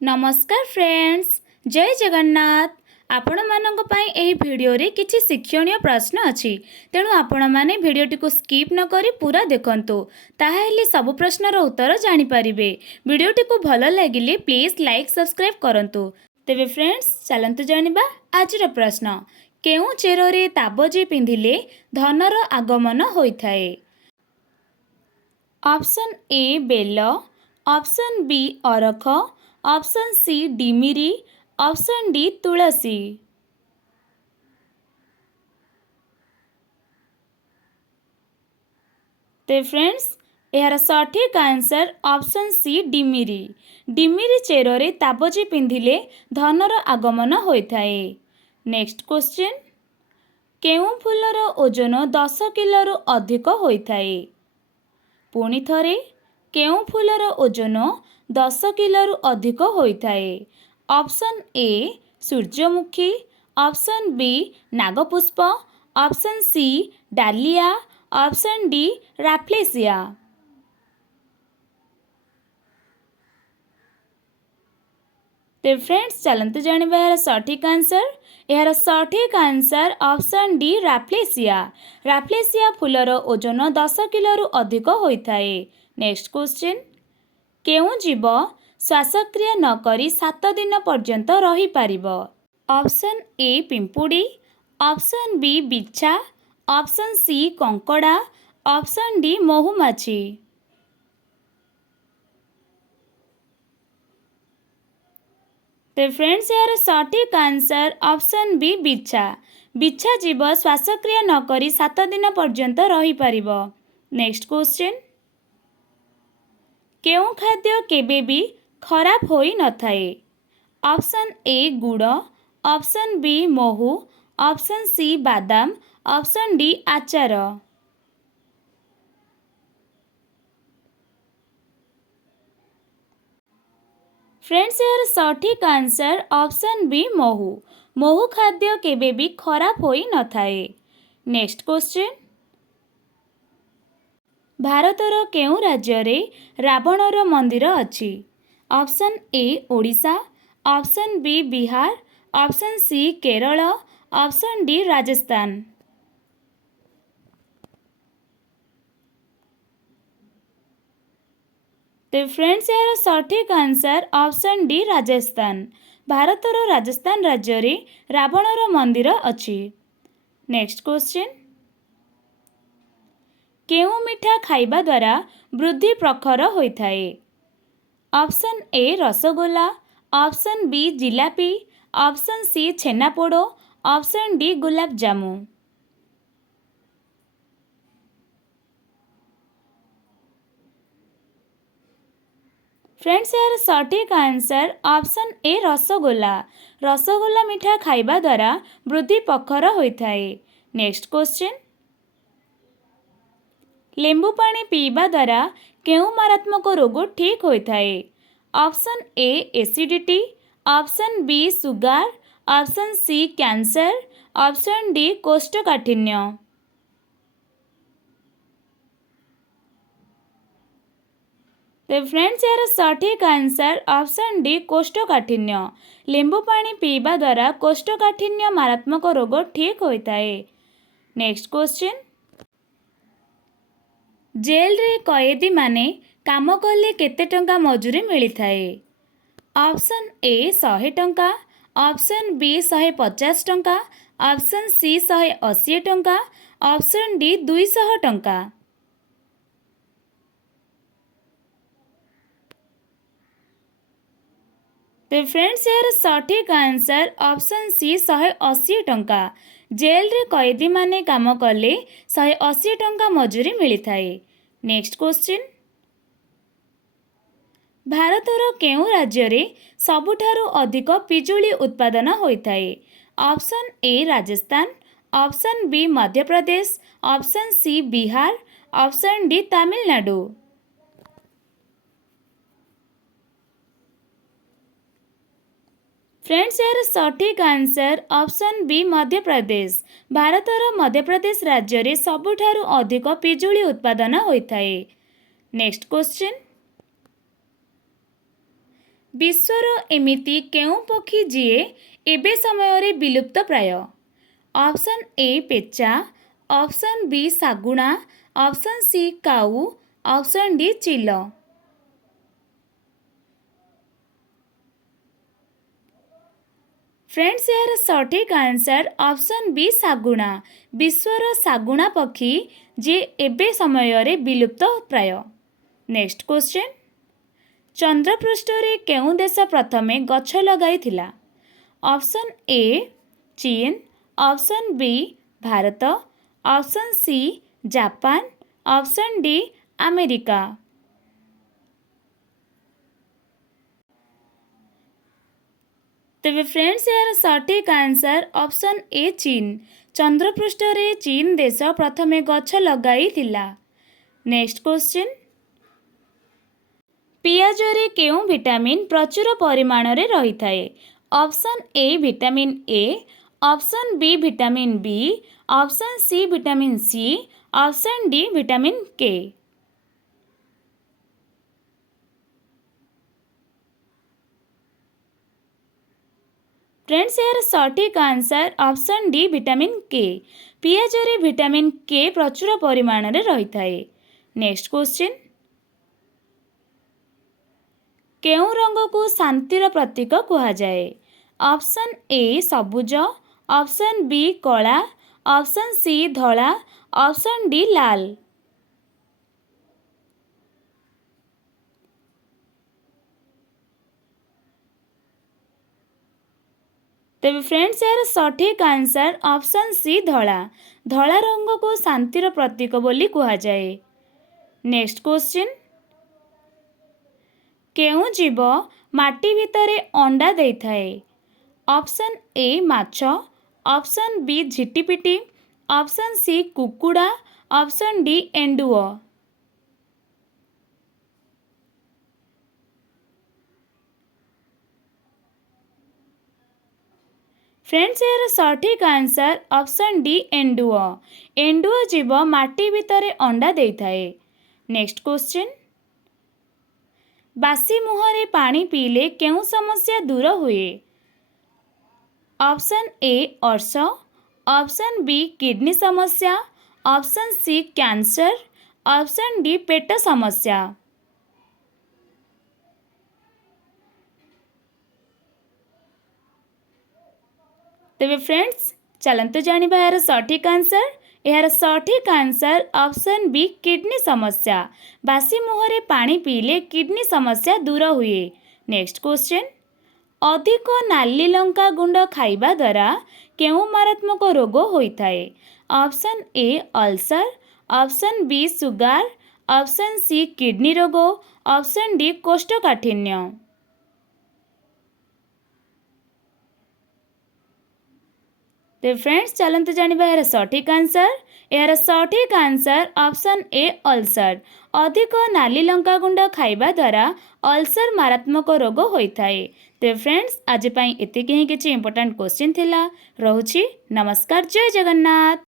नमस्कार फ्रेंड्स, जय जगन्नाथ। आपण मानक पई एही वीडियो रे किछि शिक्षणीय प्रश्न अछि, तेणु आपण माने वीडियोटी को स्किप न करी पूरा देखंतु, ताहेले सब प्रश्नर उत्तर जानि परिबे। वीडियोटी को भलो लागिले प्लीज लाइक सब्सक्राइब करंतु। तेबे फ्रेंड्स चलंतु जानिबा आजिर प्रश्न। केउ चेरोरे ताबजी पिंधिले धनर आगमन होइथाए? ऑप्शन ए बेल, ऑप्शन बी अरख, ऑप्शन सी डिमिरी, ऑप्शन डी तुलसी। ते फ्रेंड्स यार सठिक आंसर ऑप्शन सी डिमिरी। डिमिरी चेरोरे ताबजी पिंधिले धनर आगमन होइथाए। नेक्स्ट क्वेश्चन, केउ फुलर ओजन 10 किलो अधिक होइथाए? पुणी थरे, केउ फुलर ओजन 10 किलो अधिक होइथाए? ऑप्शन ए सूर्यमुखी, ऑप्शन बी नागपुष्प, ऑप्शन सी डालिया, ऑप्शन डी राफ्लेसिया। ते फ्रेंड्स चलते जानिबा यार सठिक आंसर। यार सठिक answer option D Rafflesia. Rafflesia Fuller ओजन 10 किलो अधिक होइथाए। नेक्स्ट क्वेश्चन, केउ जीव श्वासक्रिया न करी 7 दिन पर्यंत रही पारिबो? ऑप्शन ए पिंपुड़ी, ऑप्शन बी बिच्छा, ऑप्शन सी कंकड़ा, ऑप्शन डी महुमाछी। तो फ्रेंड्स यार सठिक आंसर ऑप्शन बी बिच्छा। बिच्छा जीव श्वासक्रिया न करी 7 दिन पर्यंत रही पारिबो। नेक्स्ट क्वेश्चन, केउ खाद्य केबे भी खराब होई न थाए? ऑप्शन ए गुड़, ऑप्शन बी महू, ऑप्शन सी बादाम, ऑप्शन डी आचार। फ्रेंड्स यार सठिक आंसर ऑप्शन बी महू। महू खाद्य केबे भी खराब होई न थाए। नेक्स्ट क्वेश्चन, भारतर केउ राज्य रे रावणर मंदिर अछि? Option A Odisha, option B Bihar, option C Kerala, option D Rajasthan. तो फ्रेंड्स यार सठिक आंसर ऑप्शन डी राजस्थान। भारतर राजस्थान राज्य रे रावणर मंदिर अछि। नेक्स्ट क्वेश्चन, केउ मिठा खाइबा द्वारा वृद्धि प्रखर होइथाए? Option A rasagola, option B jilapi, option C chhena poda, option D gulab jamun. Friends यार सठिक answer option A rasagola. Rasagola मिठा खाइबा द्वारा वृद्धि प्रखर होइथाए। नेक्स्ट क्वेश्चन, लेंबू पानी पीवा द्वारा केउ मारात्मक रोग ठीक होइथाए? Option A acidity, option B sugar, option C cancer, option D कोष्ठकाठिन्य। तो फ्रेंड्स यार सठिक आंसर ऑप्शन डी कोष्ठकाठिन्य। लेंबू पानी पीवा द्वारा कोष्ठकाठिन्य मारात्मक रोग ठीक होइथाए। नेक्स्ट क्वेश्चन, जेल रे कैदी माने काम कले केते टंका मजूरी मिली थाए? ऑप्शन ए 100 टंका, ऑप्शन बी 150 टंका, ऑप्शन सी 180 टंका, ऑप्शन डी 200 टंका। तो फ्रेंड्स यार सठिक आंसर ऑप्शन सी 180 टंका। जेल रे कैदी माने काम कले 180 टंका मजूरी मिली थाए। नेक्स्ट क्वेश्चन, भारतर केउ राज्य रे सबुठारु अधिक पिजुली उत्पादन होइथाए? Option A Rajasthan, option B Madhya Pradesh, option C Bihar, option D Tamil Nadu. Friends यार सठिक answer option B Madhya Pradesh. भारतर मध्य प्रदेश राज्य रे सबुठारु अधिक पिजुली उत्पादन होइथाए। नेक्स्ट क्वेश्चन, विश्वर एमिति केउं पक्षी जीए एबे समय विलुप्त प्राय? ऑप्शन ए पेचा, ऑप्शन बी सागुणा, ऑप्शन सी काऊ, ऑप्शन डी चिल। फ्रेंड्स यार सठिक आंसर ऑप्शन बी सागुणा। विश्वर सागुणा पक्षी जे एबे समय विलुप्त प्राय। नेक्स्ट क्वेश्चन, चंद्रपृष्ठ रे केउं देश प्रथमे गछ लगाइथिला? ऑप्शन ए चीन, option B Bharat, option C Japan, option D America. तेबे फ्रेंड्स यार सठिक आंसर ऑप्शन ए चीन। चंद्रपृष्ठ रे चीन देश प्रथमे गछ लगाइथिला। नेक्स्ट क्वेश्चन, पियाज रे केउं विटामिन प्रचुर परिमाण रे रही थाए? Option A vitamin A, option B vitamin B, option C vitamin C, option D vitamin K. Friends यार सठिक आंसर ऑप्शन डी विटामिन के। पियाज रे विटामिन के प्रचुर परिमाण रे रही थाए। नेक्स्ट क्वेश्चन, केउं रंग को शांतिर प्रतीक कहा जाए? Option A Sabuj, option B कला, ऑप्शन सी धला, ऑप्शन डी लाल। तेबे फ्रेंड्स यार सठिक आंसर ऑप्शन सी धला। धला रंग को शांतिर प्रतीक बोली कहा जाए। नेक्स्ट क्वेश्चन, केउं जीव माटी भितरे अंडा देई थाए? ऑप्शन ए माछ, ऑप्शन बी झिटिपिटी, ऑप्शन सी कुकुड़ा, ऑप्शन डी एंडुओ। फ्रेंड्स यार सठिक आंसर ऑप्शन डी एंडुओ। एंडुओ जीव माटी भितरे अंडा देई थाए। नेक्स्ट क्वेश्चन, बासी मुहरे पानी पीले केउं समस्या दूर हुए? ऑप्शन ए अर्श, ऑप्शन बी किडनी समस्या, option C cancer, option D पेट समस्या। तेबे फ्रेंड्स चलंतु जानिबा यार सठिक आंसर। यार सठिक आंसर ऑप्शन बी किडनी समस्या। बासी मुहरे पानी पीले किडनी समस्या दूर हुए। नेक्स्ट क्वेश्चन, अधिक नाली लंका गुंड खाइबा द्वारा केउं मारात्मक रोग होइथाए? Option A ulcer, option B sugar, option C kidney रोग, ऑप्शन डी कोष्ठकाठिन्य। तो फ्रेंड्स चलते जानिबा यार सठिक आंसर। यार सठिक आंसर ऑप्शन ए अल्सर। अधिक नाली लंका गुंड खाइबा द्वारा अल्सर मारात्मक रोग होइथाए। तो फ्रेंड्स आज एतिकी ही किछि इंपोर्टेंट क्वेश्चन थिला। रहुछि नमस्कार, जय जगन्नाथ।